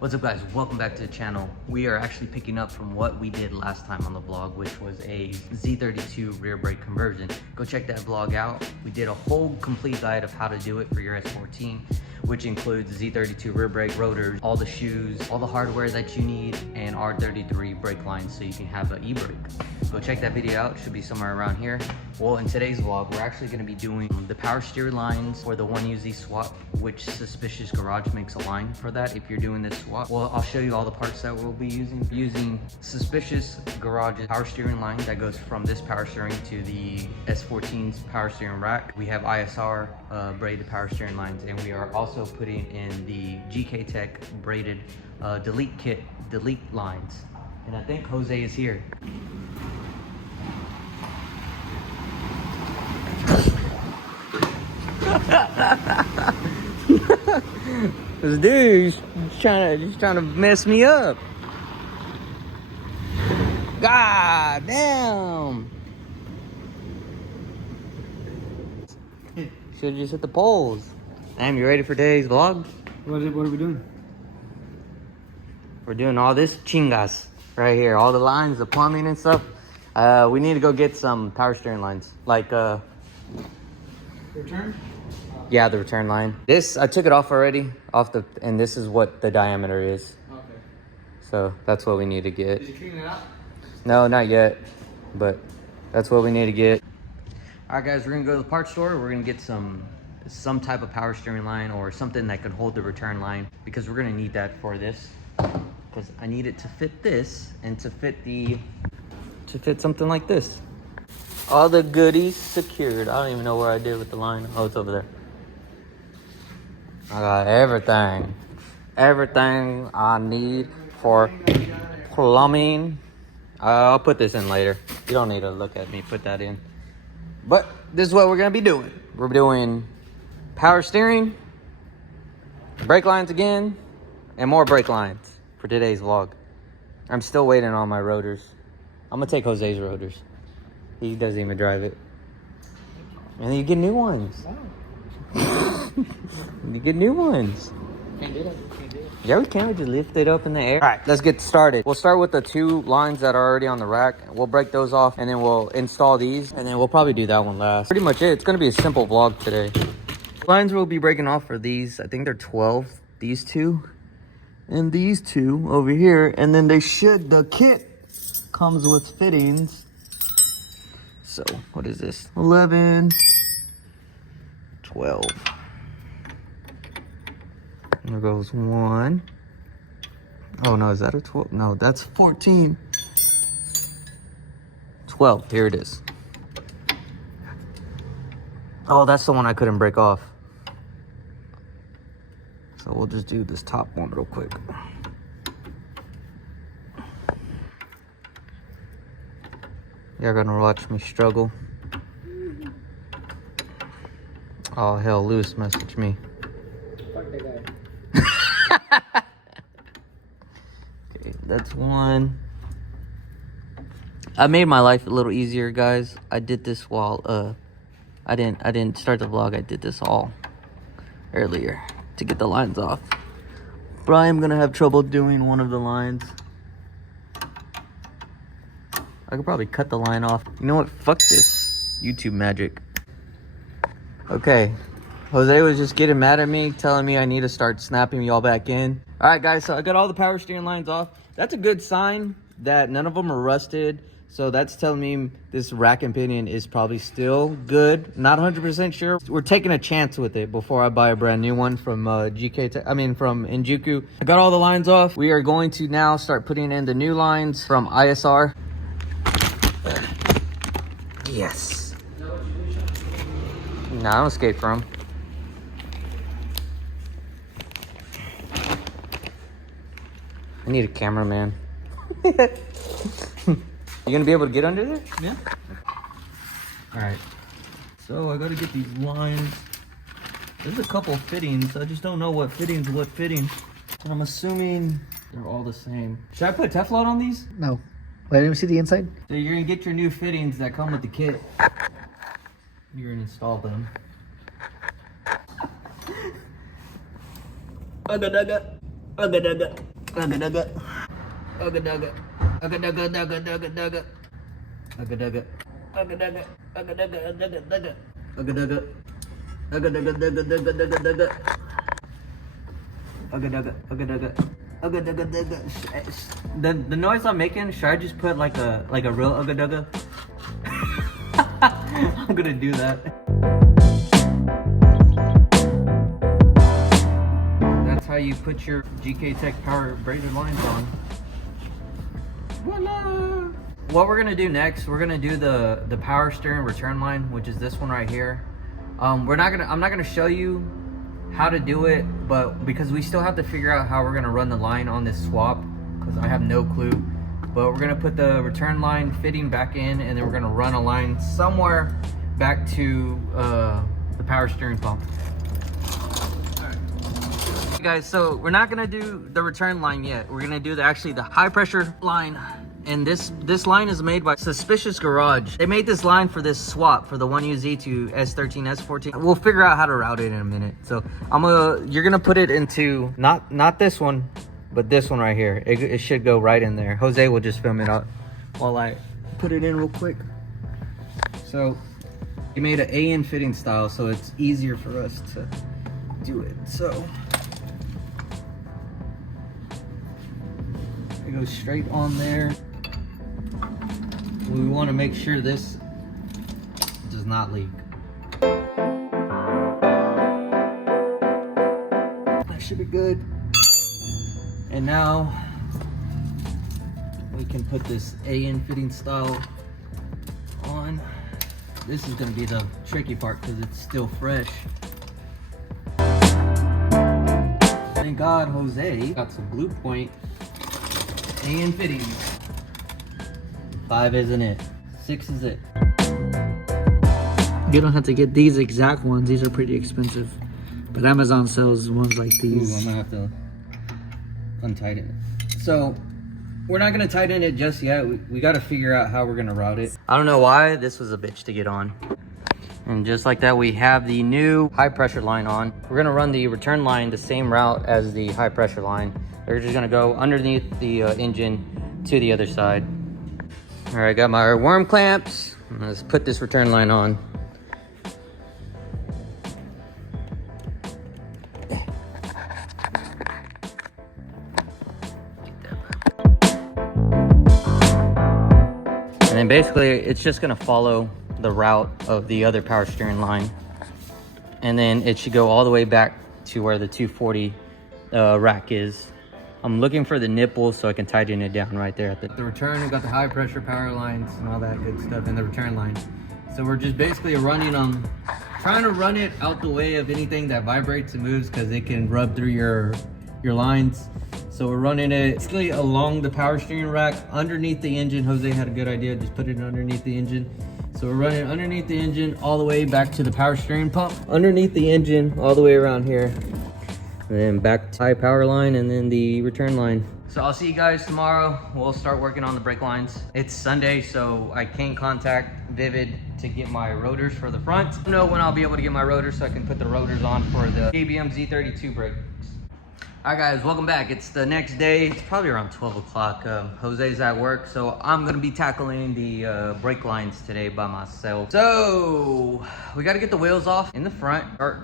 What's up guys, welcome back to the channel. We are actually picking up from what we did last time on the vlog, which was a Z32 rear brake conversion. Go check that vlog out. We did a whole complete guide of how to do it for your S14, which includes Z32 rear brake rotors, all the shoes, all the hardware that you need, and R33 brake lines so you can have an e-brake. Go check that video out, should be somewhere around here. Well, in today's vlog, we're actually gonna be doing the power steer lines for the 1UZ swap, which Suspicious Garage makes a line for that if you're doing this swap. Well, I'll show you all the parts that we'll be using Suspicious Garage's power steering line that goes from this power steering to the S14's power steering rack. We have ISR braided power steering lines, and we are also putting in the Gktech braided delete kit delete lines. And I think Jose is here. This dude's trying to mess me up. God damn. Should've just hit the poles. Damn, you ready for today's vlog? What are we doing? We're doing all this chingas right here. All the lines, the plumbing and stuff. We need to go get some power steering lines. Like, Return? yeah, the return line. This, I took it off already, and this is what the diameter is. Okay. So that's what we need to get. Did you clean it out? No, not yet, but that's what we need to get. All right, guys, we're gonna go to the parts store. We're gonna get some type of power steering line or something that can hold the return line, because we're gonna need that for this. Because I need it to fit this and to fit something like this. All the goodies secured. I don't even know where I did with the line. Oh, it's over there. I got everything I need for plumbing. I'll put this in later. You don't need to look at me put that in. But this is what we're gonna be doing. We're doing power steering, brake lines again, and more brake lines for today's vlog. I'm still waiting on my rotors. I'm gonna take Jose's rotors. He doesn't even drive it. And you get new ones. You get new ones. Can't do that. Can't do it. Yeah, we can. We just lift it up in the air. All right, let's get started. We'll start with the two lines that are already on the rack. We'll break those off, and then we'll install these, and then we'll probably do that one last. Pretty much it. It's gonna be a simple vlog today. Lines we'll be breaking off for these. I think they're 12. These two, and these two over here, and then the kit comes with fittings. So what is this? 11, 12. There goes one. Oh no, is that a 12? No, that's 14. 12, here it is. Oh, that's the one I couldn't break off. So we'll just do this top one real quick. You're gonna watch me struggle. Oh hell, Lewis messaged me. Fuck that guy. Okay, that's one. I made my life a little easier, guys. I did this while I didn't start the vlog. I did this all earlier to get the lines off. But I am gonna have trouble doing one of the lines. I could probably cut the line off. You know what? Fuck this YouTube magic. Okay. Jose was just getting mad at me, telling me I need to start snapping y'all back in. All right, guys, so I got all the power steering lines off. That's a good sign that none of them are rusted. So that's telling me this rack and pinion is probably still good. Not 100% sure. We're taking a chance with it before I buy a brand new one from from Injuku. I got all the lines off. We are going to now start putting in the new lines from ISR. Yes. Nah, I don't escape from. I need a cameraman. You gonna be able to get under there? Yeah. All right. So I gotta get these lines. There's a couple fittings. I just don't know what fittings, what fitting. But I'm assuming they're all the same. Should I put Teflon on these? No. Wait, let me see the inside. So you're gonna get your new fittings that come with the kit. You're gonna install them. Ugga dugga. Ugga dugga. Ugga dugga. Ugga dugga dugga dugga dugga. Ugga dugga. Ugga dugga. Ugga dugga dugga dugga. Ugga dugga. Ugga dugga dugga dugga dugga dugga. Ugga dugga. Ugga dugga. Ugga dugga dugga. The noise I'm making, should I just put like a real ugga dugga? I'm gonna do that. That's how you put your Gktech power braided lines on. Voila! What we're gonna do next, we're gonna do the power steering return line, which is this one right here. I'm not gonna show you how to do it, but because we still have to figure out how we're gonna run the line on this swap, because I have no clue. But we're gonna put the return line fitting back in, and then we're gonna run a line somewhere back to the power steering pump. Alright. Guys, so we're not gonna do the return line yet. We're gonna do the high pressure line. And this line is made by Suspicious Garage. They made this line for this swap for the 1UZ to S13, S14. We'll figure out how to route it in a minute. So you're gonna put it into not this one, but this one right here. It should go right in there. Jose will just film it out while I put it in real quick. So he made an AN fitting style, so it's easier for us to do it. So it goes straight on there. We want to make sure this does not leak. That should be good. And now we can put this AN fitting style on. This is going to be the tricky part because it's still fresh. Thank God Jose got some Blue Point AN fittings. 5 isn't it. 6 is it. You don't have to get these exact ones. These are pretty expensive. But Amazon sells ones like these. Ooh, I'm gonna have to untighten it. So we're not gonna tighten it just yet. We gotta figure out how we're gonna route it. I don't know why this was a bitch to get on. And just like that, we have the new high pressure line on. We're gonna run the return line the same route as the high pressure line. They're just gonna go underneath the engine to the other side. All right, got my worm clamps. Let's put this return line on. And then basically it's just gonna follow the route of the other power steering line. And then it should go all the way back to where the 240 rack is. I'm looking for the nipple so I can tighten it down right there. At the return, we got the high pressure power lines and all that good stuff in the return line. So we're just basically running them, trying to run it out the way of anything that vibrates and moves because it can rub through your lines. So we're running it basically along the power steering rack, underneath the engine. Jose had a good idea, just put it underneath the engine. So we're running underneath the engine all the way back to the power steering pump, underneath the engine all the way around here. And then back to high power line and then the return line. So I'll see you guys tomorrow. We'll start working on the brake lines. It's Sunday, so I can't contact Vivid to get my rotors for the front. I don't know when I'll be able to get my rotors so I can put the rotors on for the KBM Z32 brakes. All right guys, welcome back. It's the next day. It's probably around 12 o'clock. Jose's at work, so I'm gonna be tackling the brake lines today by myself. So we gotta get the wheels off in the front, start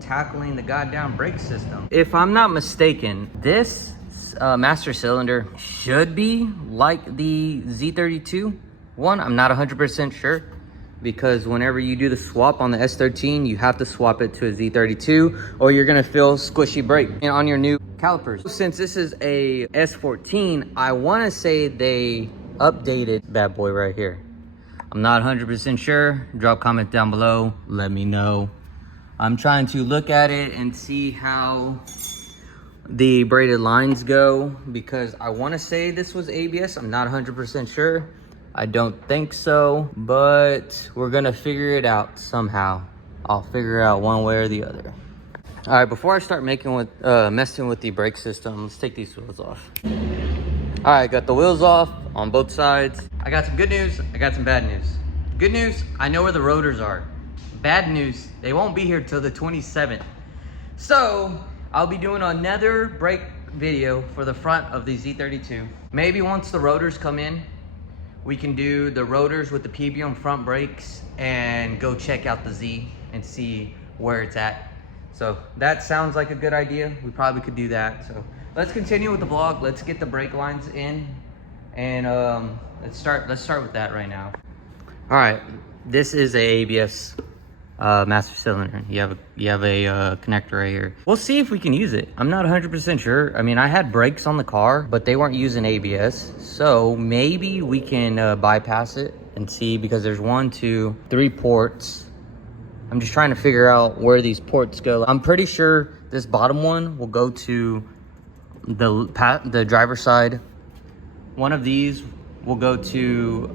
tackling the goddamn brake system. If I'm not mistaken, this master cylinder should be like the Z32 one. I'm not 100% sure because whenever you do the swap on the S13, you have to swap it to a Z32 or you're gonna feel squishy brake on your new calipers. Since this is a S14, I wanna say they updated that boy right here. I'm not 100% sure. Drop a comment down below, let me know. I'm trying to look at it and see how the braided lines go because I want to say this was ABS. I'm not 100% sure. I don't think so, but we're gonna figure it out somehow. I'll figure it out one way or the other. All right, before I start messing with the brake system, let's take these wheels off. All right, got the wheels off on both sides. I got some good news, I got some bad news. Good news, I know where the rotors are. Bad news, they won't be here till the 27th. So I'll be doing another brake video for the front of the Z32. Maybe once the rotors come in, we can do the rotors with the PBM front brakes and go check out the Z and see where it's at. So that sounds like a good idea. We probably could do that. So let's continue with the vlog. Let's get the brake lines in, and let's start with that right now. All right, this is a ABS master cylinder. You have a connector right here. We'll see if we can use it. I'm not 100% sure. I mean, I had brakes on the car, but they weren't using ABS, so maybe we can bypass it and see, because there's 1, 2, 3 ports. I'm just trying to figure out where these ports go. I'm pretty sure this bottom one will go to the driver's side. One of these will go to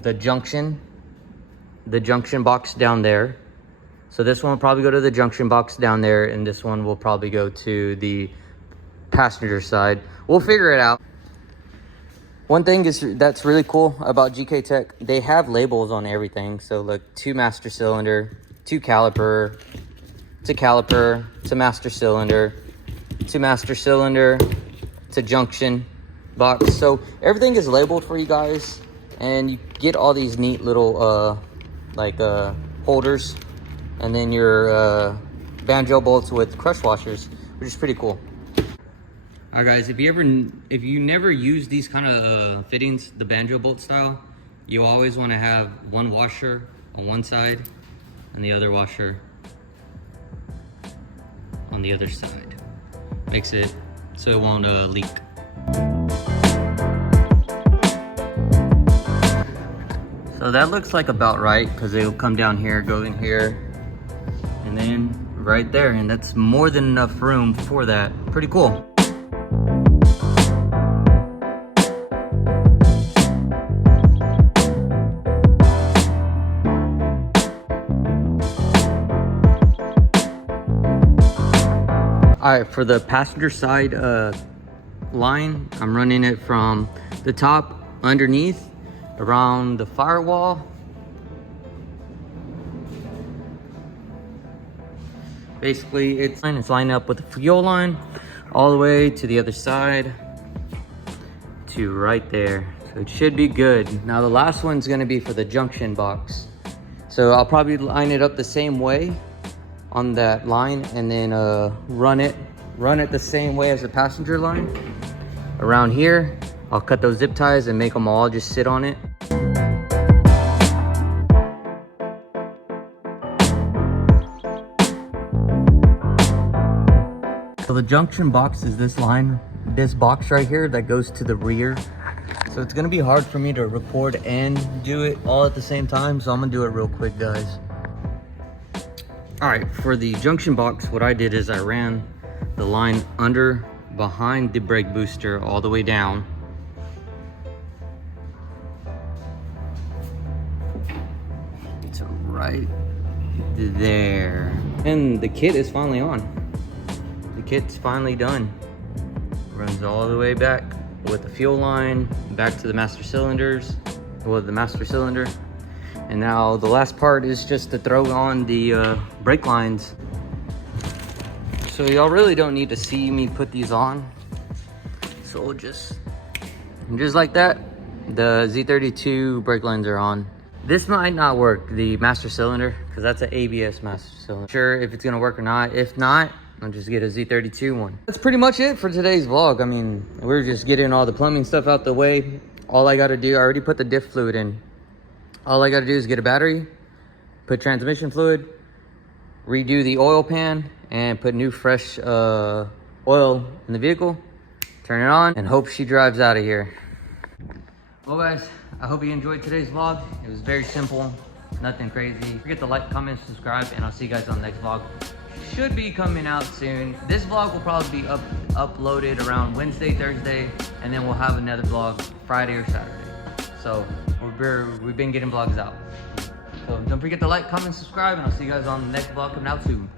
the junction box down there. So this one will probably go to the junction box down there, and this one will probably go to the passenger side. We'll figure it out. One thing that's really cool about Gktech, they have labels on everything. So look, to master cylinder, to caliper, to master cylinder, to junction box. So everything is labeled for you guys, and you get all these neat little holders, and then your banjo bolts with crush washers, which is pretty cool. All right, guys, if you never use these kind of fittings, the banjo bolt style, you always want to have one washer on one side and the other washer on the other side. Makes it so it won't leak. So that looks like about right, because it'll come down here, go in here, and then right there, and that's more than enough room for that. Pretty cool. All right, for the passenger side line, I'm running it from the top underneath around the firewall. Basically, it's lining up with the fuel line all the way to the other side to right there. So it should be good. Now the last one's gonna be for the junction box. So I'll probably line it up the same way on that line, and then run it the same way as the passenger line. Around here, I'll cut those zip ties and make them all just sit on it. So the junction box is this line, this box right here that goes to the rear. So it's gonna be hard for me to record and do it all at the same time, so I'm gonna do it real quick, guys. All right, for the junction box, what I did is I ran the line behind the brake booster all the way down. To right there. And the kit is finally on. The kit's finally done. Runs all the way back with the fuel line, back to the master cylinders, well, the master cylinder. And now the last part is just to throw on the brake lines. So y'all really don't need to see me put these on. So just like that, the Z32 brake lines are on. This might not work, the master cylinder, because that's an ABS master cylinder. Sure if it's gonna work or not. If not, I'll just get a Z32 one. That's pretty much it for today's vlog. I mean, we're just getting all the plumbing stuff out the way. All I gotta do, I already put the diff fluid in. All I gotta do is get a battery, put transmission fluid, redo the oil pan, and put new fresh oil in the vehicle, turn it on, and hope she drives out of here. Well guys, I hope you enjoyed today's vlog. It was very simple, nothing crazy. Don't forget to like, comment, subscribe, and I'll see you guys on the next vlog. Should be coming out soon. This vlog will probably be uploaded around Wednesday, Thursday, and then we'll have another vlog Friday or Saturday. So we've been getting vlogs out. So don't forget to like, comment, subscribe, and I'll see you guys on the next vlog coming out soon.